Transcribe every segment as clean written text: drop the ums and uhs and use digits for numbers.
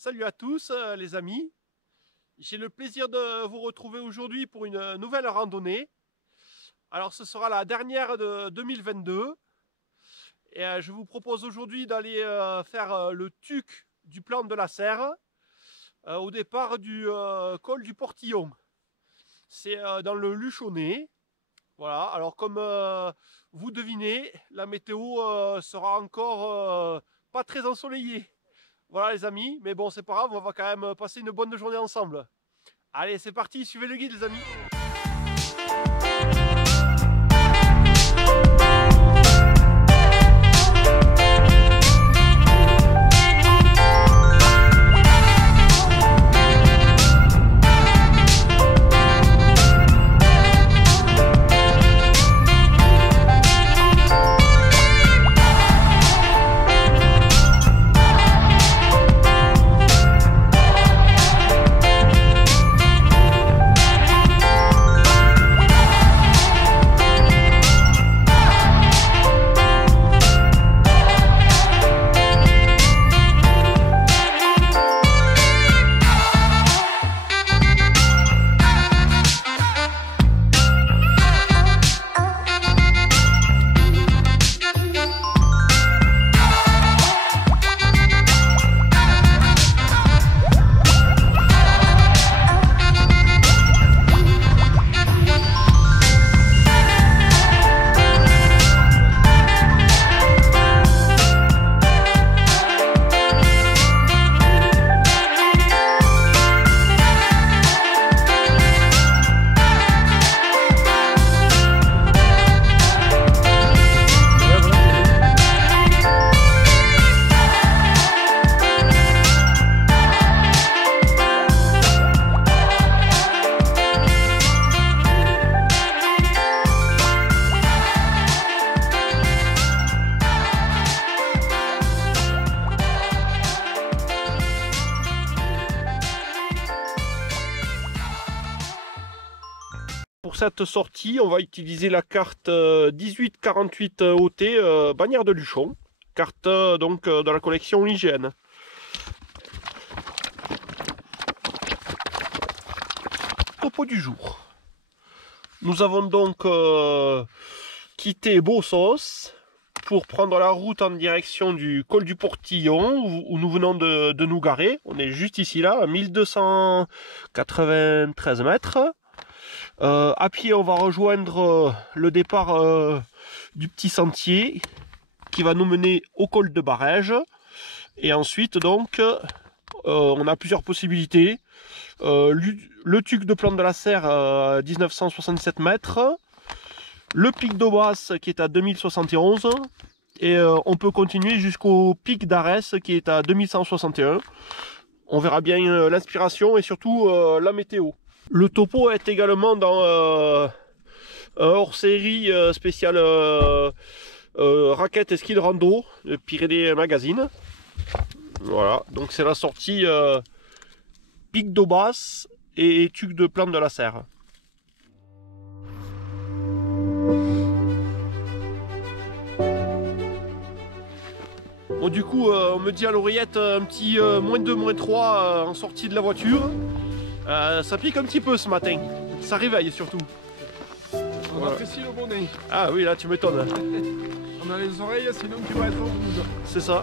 Salut à tous les amis, j'ai le plaisir de vous retrouver aujourd'hui pour une nouvelle randonnée. Alors ce sera la dernière de 2022 et je vous propose aujourd'hui d'aller faire le TUC du plan de la Serre au départ du col du Portillon. C'est dans le Luchonnet. Voilà, alors comme vous devinez, la météo sera encore pas très ensoleillée. Voilà les amis, mais bon c'est pas grave, on va quand même passer une bonne journée ensemble. Allez c'est parti, suivez le guide les amis. Pour cette sortie, on va utiliser la carte 1848 OT Bannière de Luchon, carte donc de la collection IGN. Topo du jour. Nous avons donc quitté Bossos pour prendre la route en direction du col du Portillon où nous venons de nous garer. On est juste ici là, à 1293 mètres. À pied, on va rejoindre le départ du petit sentier qui va nous mener au col de Barège. Et ensuite, donc, on a plusieurs possibilités. Le TUC de plan de la Serre à 1967 mètres. Le pic d'Aubas qui est à 2071. Et on peut continuer jusqu'au pic d'Arès qui est à 2161. On verra bien l'inspiration et surtout la météo. Le topo est également dans un hors-série spécial raquette et ski de rando de Pyrénées Magazine. Voilà, donc c'est la sortie pic d'Aubas et TUC de plan de la Serre. Bon, du coup, on me dit à l'oreillette un petit -2, -3 en sortie de la voiture. Ça pique un petit peu ce matin, ça réveille surtout. On apprécie le bonnet. Ah oui, là tu m'étonnes. On a les oreilles, sinon tu vas être au bout. C'est ça.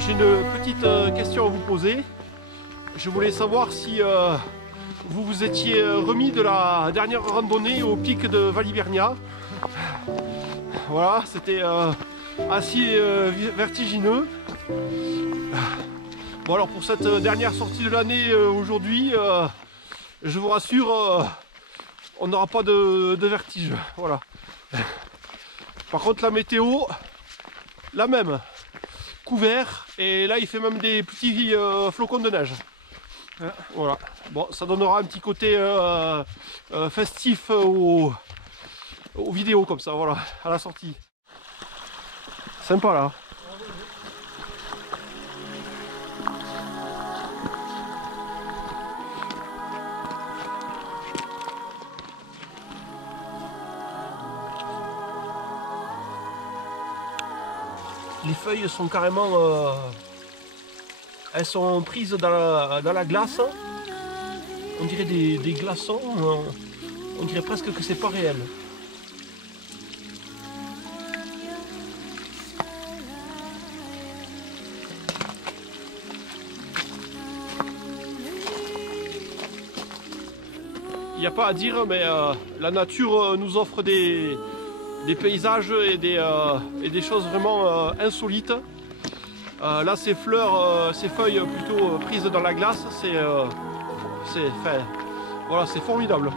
J'ai une petite question à vous poser. Je voulais savoir si vous vous étiez remis de la dernière randonnée au pic de Valibernia. Voilà, c'était assez vertigineux. Bon alors pour cette dernière sortie de l'année aujourd'hui, je vous rassure, on n'aura pas de vertige. Voilà. Par contre la météo, la même, couvert, et là il fait même des petits flocons de neige. Voilà. Bon, ça donnera un petit côté festif aux vidéos comme ça, voilà, à la sortie. Sympa là. Les feuilles sont carrément... elles sont prises dans la glace. On dirait des glaçons. On dirait presque que c'est pas réel. Il n'y a pas à dire, mais la nature nous offre des paysages et des choses vraiment insolites. Là, ces fleurs, ces feuilles plutôt prises dans la glace, voilà, c'est formidable.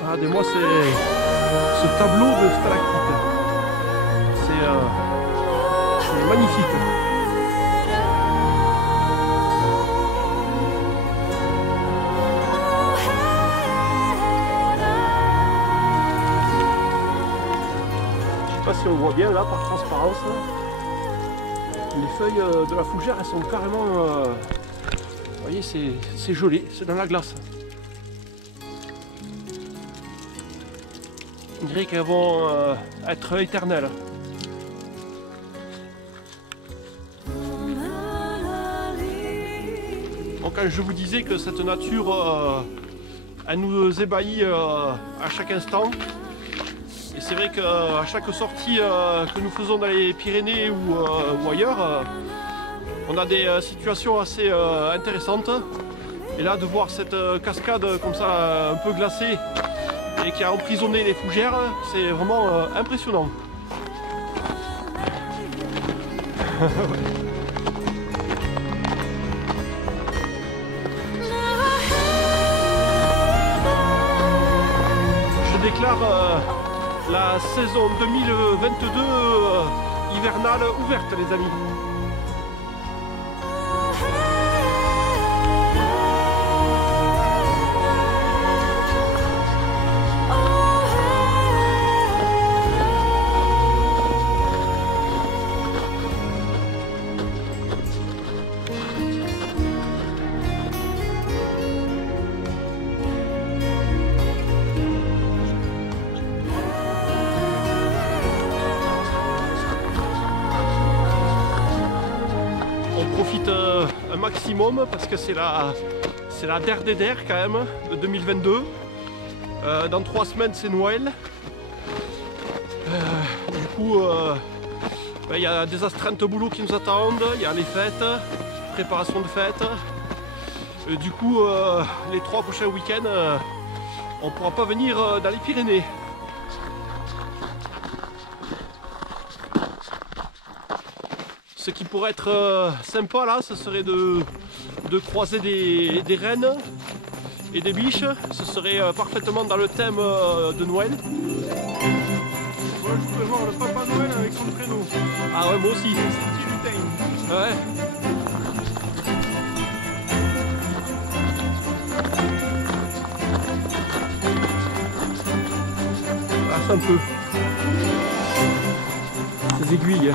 Regardez-moi ce tableau de stalactites. C'est magnifique. Si on voit bien là par transparence, les feuilles de la fougère elles sont carrément, vous voyez, c'est gelé, c'est dans la glace. On dirait qu'elles vont être éternelles. Donc quand je vous disais que cette nature elle nous ébahit à chaque instant. Et c'est vrai qu'à chaque sortie que nous faisons dans les Pyrénées ou ailleurs, on a des situations assez intéressantes. Et là, de voir cette cascade comme ça, un peu glacée, et qui a emprisonné les fougères, c'est vraiment impressionnant. Je déclare la saison 2022 hivernale ouverte, les amis. Un maximum parce que c'est la der des der quand même de 2022. Dans 3 semaines c'est Noël. Du coup il y a des astreintes au boulot qui nous attendent, il y a les fêtes, préparation de fêtes. Du coup les 3 prochains week-ends on pourra pas venir dans les Pyrénées. Ce qui pourrait être sympa là, ce serait de croiser des rennes et des biches. Ce serait parfaitement dans le thème de Noël. Moi je voudrais voir le Papa Noël avec son traîneau. Ah ouais, moi aussi. Ouais. Ah, c'est un peu. Ces aiguilles.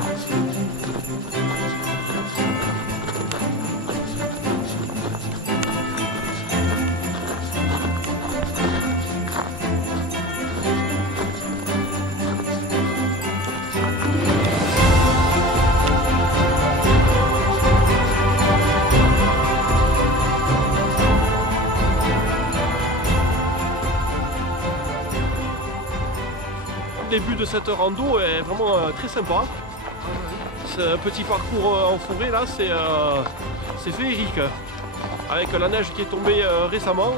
début de cette rando est vraiment très sympa. Ce petit parcours en forêt là, c'est féerique. Avec la neige qui est tombée récemment,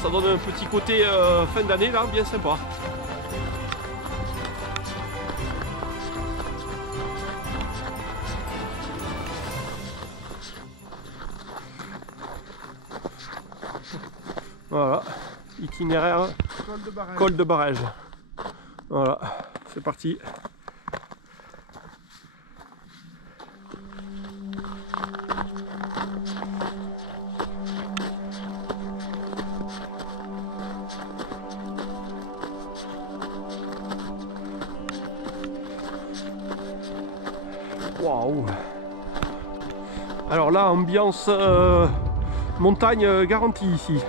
ça donne un petit côté fin d'année là, bien sympa. Voilà, itinéraire col de Barèges. Voilà, c'est parti. Waouh! Alors là, ambiance montagne garantie ici.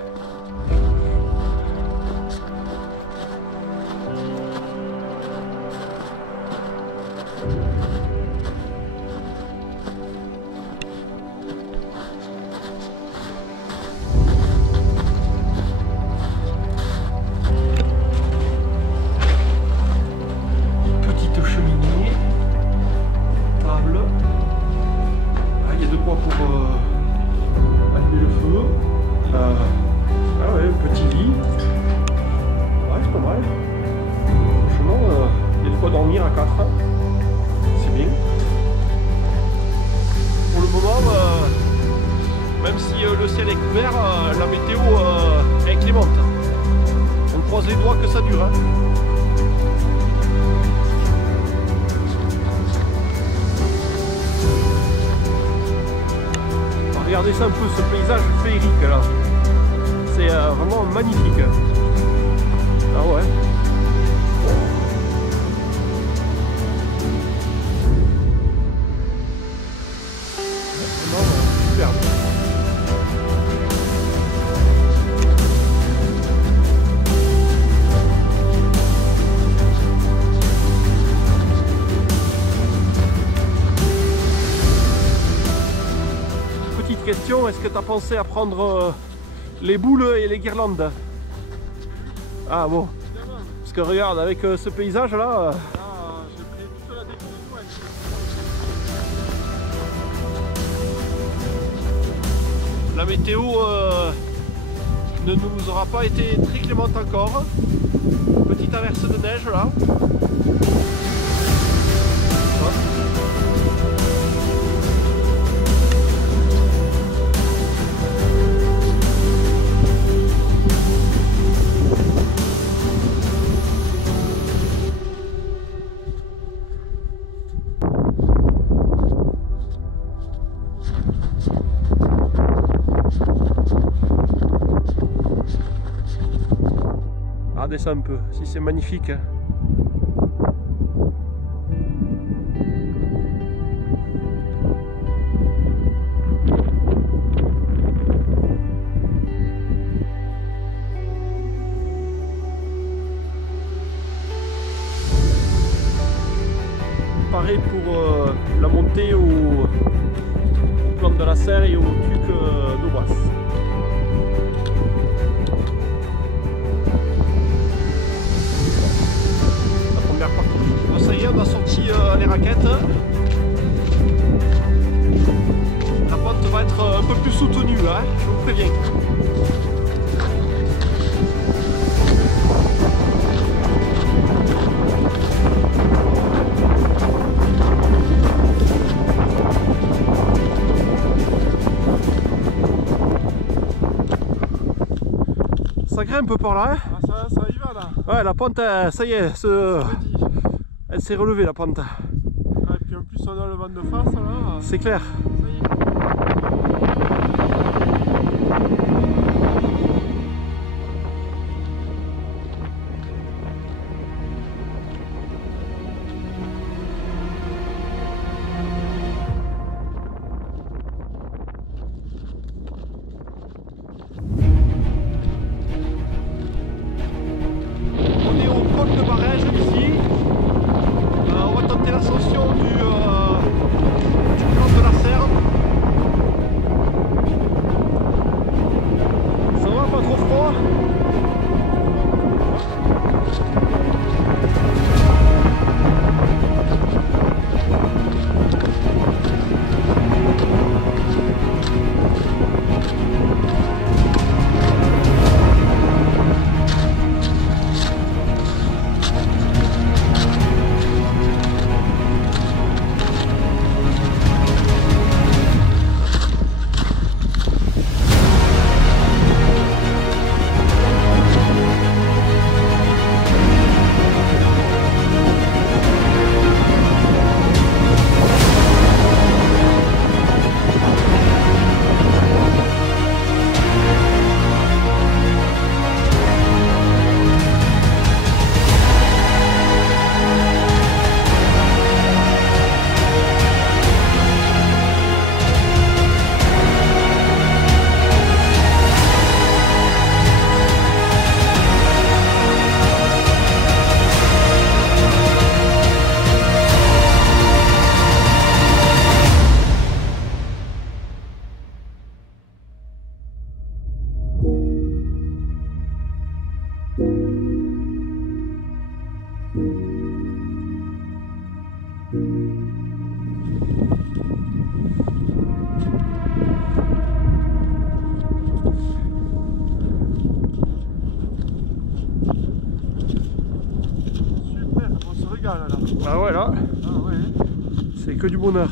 Petite cheminée, table. Ah, il y a de quoi pour allumer le feu. Ah ouais, petit lit. Ouais, c'est pas mal. Franchement, il y a de quoi dormir à 4. C'est bien. Pour le moment, même si le ciel est couvert, la météo est clémente. On croise les doigts que ça dure. Hein. Regardez ça un peu, ce paysage féerique là. C'est vraiment magnifique. Ah ouais. Vraiment superbe. Petite question, est-ce que tu as pensé à prendre les boules et les guirlandes? Ah bon. Parce que regarde, avec ce paysage là... j'ai pris toute la déclinaison. La météo ne nous aura pas été très clémente encore. Petite averse de neige là. Regardez ça un peu, si c'est magnifique. Pareil pour la montée au plan de la Serre et au Tuc d'Aubrasse. Ça y est, on a sorti les raquettes. La pente va être un peu plus soutenue, hein, je vous préviens. Ça grimpe par là, hein. Ah, ça y va là. Ouais, la pente, ça y est, elle s'est relevée la pente. Ah, et puis en plus on a le vent de face là. C'est clair. Ça y est. On est au col de Barèges ici. On va tenter l'ascension du plan de la Serre. régale là. Ah ouais, là, Ah ouais. c'est que du bonheur.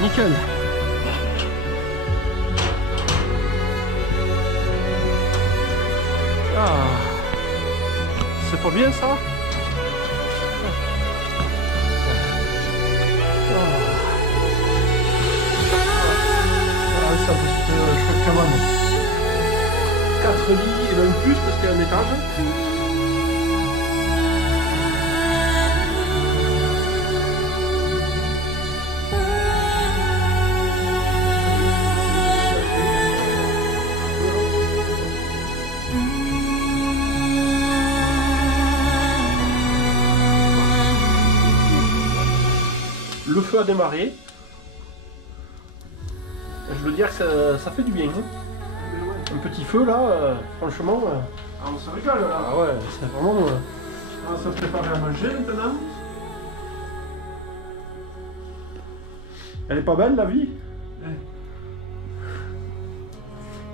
Nickel. c'est pas bien ça? Voilà, ça peut chouette quand même. 4 lits et même plus parce qu'il y a un étage. Le feu a démarré. Je veux dire que ça fait du bien. Hein. Un petit feu là, franchement. Ah, on se régale là. Ah ouais, c'est vraiment. On va se préparer à manger maintenant. Elle est pas belle la vie.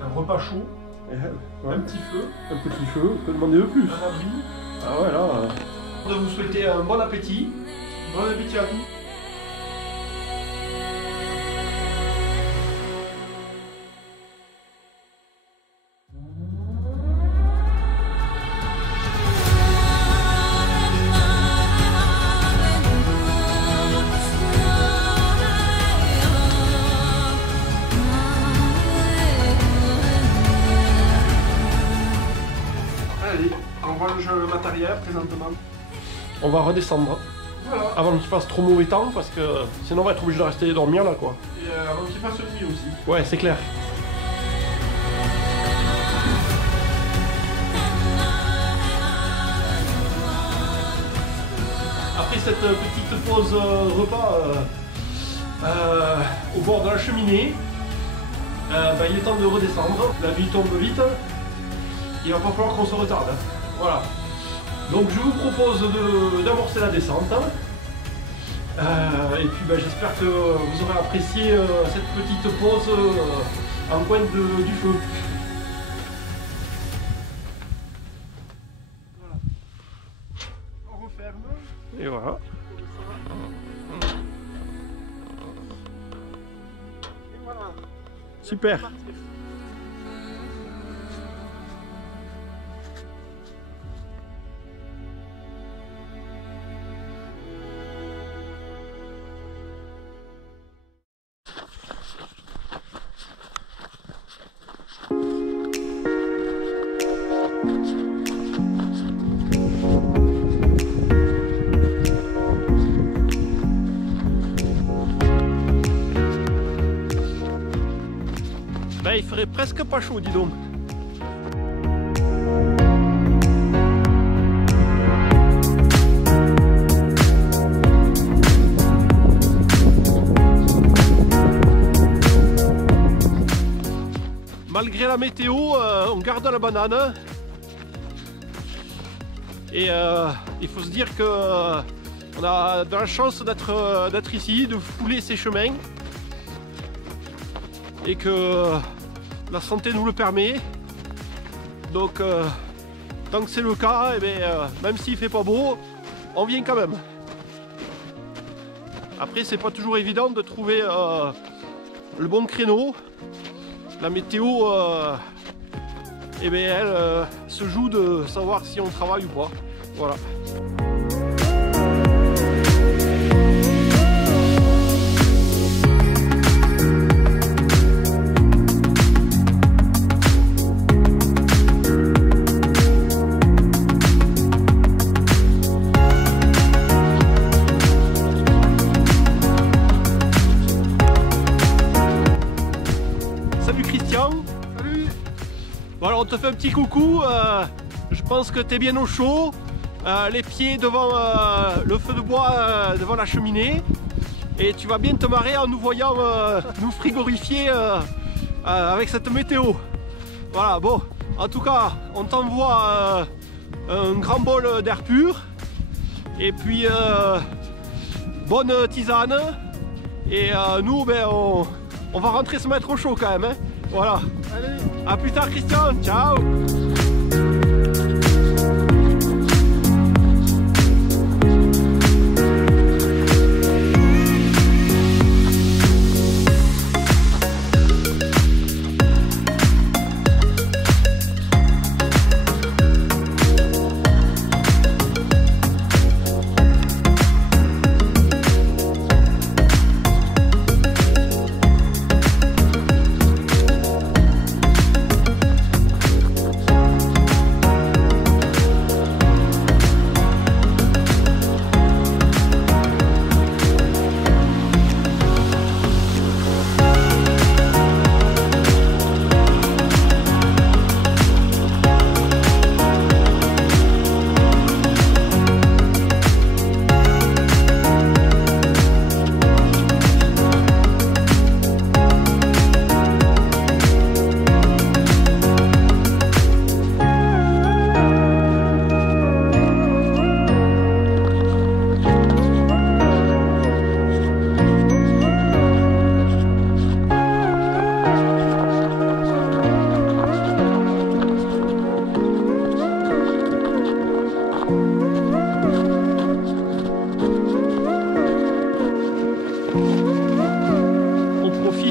Un repas chaud, Ouais. un petit feu, Un petit feu, on peut demander de plus. un abri. Ah ouais là. De vous souhaiter un bon appétit. Bon appétit à tous. Allez, on range le matériel présentement. On va redescendre Voilà. avant qu'il fasse trop mauvais temps parce que sinon on va être obligé de rester dormir là quoi. Et avant qu'il fasse nuit aussi. Ouais, c'est clair. Après cette petite pause repas au bord de la cheminée, il est temps de redescendre. La vie tombe vite. Il va pas falloir qu'on se retarde. Voilà. Donc je vous propose d'amorcer la descente. Et puis j'espère que vous aurez apprécié cette petite pause en pointe du feu. Voilà. On referme. Et voilà. Et voilà. Super. Partir. Il ferait presque pas chaud, dis donc. Malgré la météo, on garde la banane. Et il faut se dire que on a de la chance d'être ici, de fouler ces chemins. Et que la santé nous le permet. Donc tant que c'est le cas, même s'il fait pas beau, on vient quand même. Après c'est pas toujours évident de trouver le bon créneau. La météo elle se joue de savoir si on travaille ou pas. Voilà. Voilà, on te fait un petit coucou, je pense que tu es bien au chaud, les pieds devant le feu de bois devant la cheminée, et tu vas bien te marrer en nous voyant nous frigorifier avec cette météo. Voilà, bon, en tout cas, on t'envoie un grand bol d'air pur, et puis bonne tisane, et nous, on va rentrer se mettre au chaud quand même, hein. Voilà. Allez. A plus tard Christian, ciao.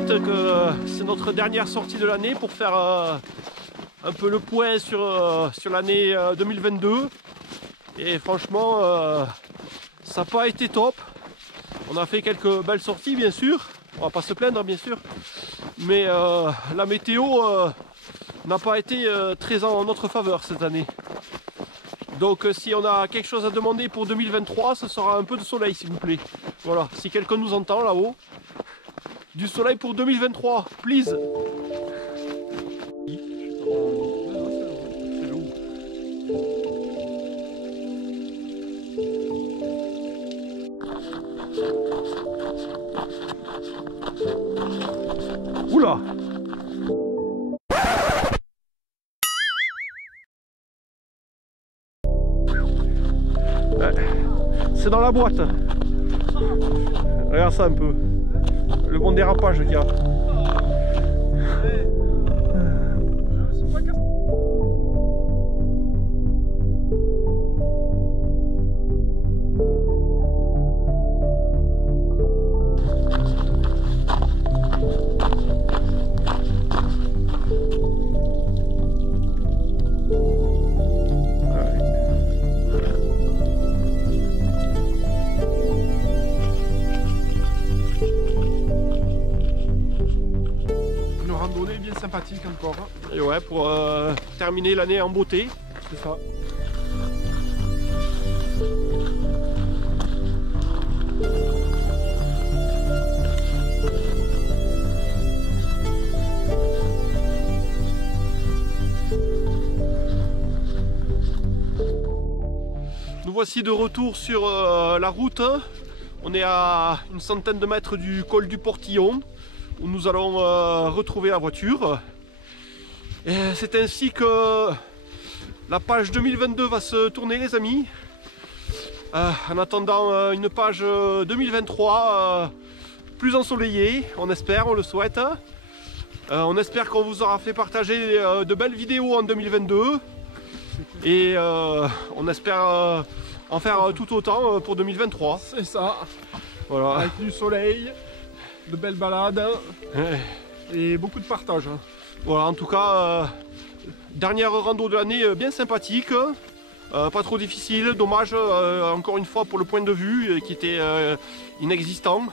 suite que c'est notre dernière sortie de l'année pour faire un peu le point sur l'année 2022. Et franchement, ça n'a pas été top. On a fait quelques belles sorties bien sûr, on va pas se plaindre bien sûr. Mais la météo n'a pas été très en notre faveur cette année. Donc si on a quelque chose à demander pour 2023, ce sera un peu de soleil s'il vous plaît. Voilà, si quelqu'un nous entend là-haut, du soleil pour 2023, please. Oula! C'est dans la boîte. Regarde ça un peu. Le bon dérapage qu'il y a. Bien sympathique encore. Et ouais, pour terminer l'année en beauté. C'est ça. Nous voici de retour sur la route. On est à une centaine de mètres du col du Portillon, où nous allons retrouver la voiture. C'est ainsi que la page 2022 va se tourner les amis. En attendant une page 2023 plus ensoleillée, on espère, on le souhaite. On espère qu'on vous aura fait partager de belles vidéos en 2022. Et on espère en faire tout autant pour 2023. C'est ça. Voilà. Avec du soleil, de belles balades et beaucoup de partage. Voilà, en tout cas, dernière rando de l'année bien sympathique, pas trop difficile, dommage encore une fois pour le point de vue qui était inexistant.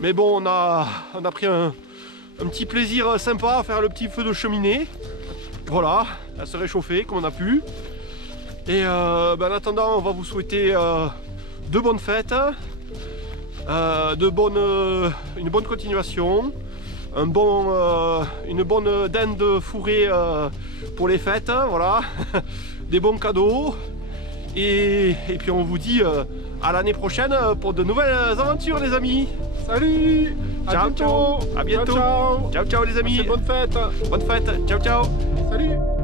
Mais bon, on a pris un petit plaisir sympa à faire le petit feu de cheminée. Voilà, à se réchauffer comme on a pu. Et en attendant, on va vous souhaiter de bonnes fêtes, une bonne continuation, une bonne dinde fourrée pour les fêtes, voilà, des bons cadeaux. Et puis on vous dit à l'année prochaine pour de nouvelles aventures les amis. Salut! Ciao, ciao! À bientôt! Ciao, ciao! Ciao, ciao les amis! Bonne fête! Bonne fête! Ciao, ciao! Salut!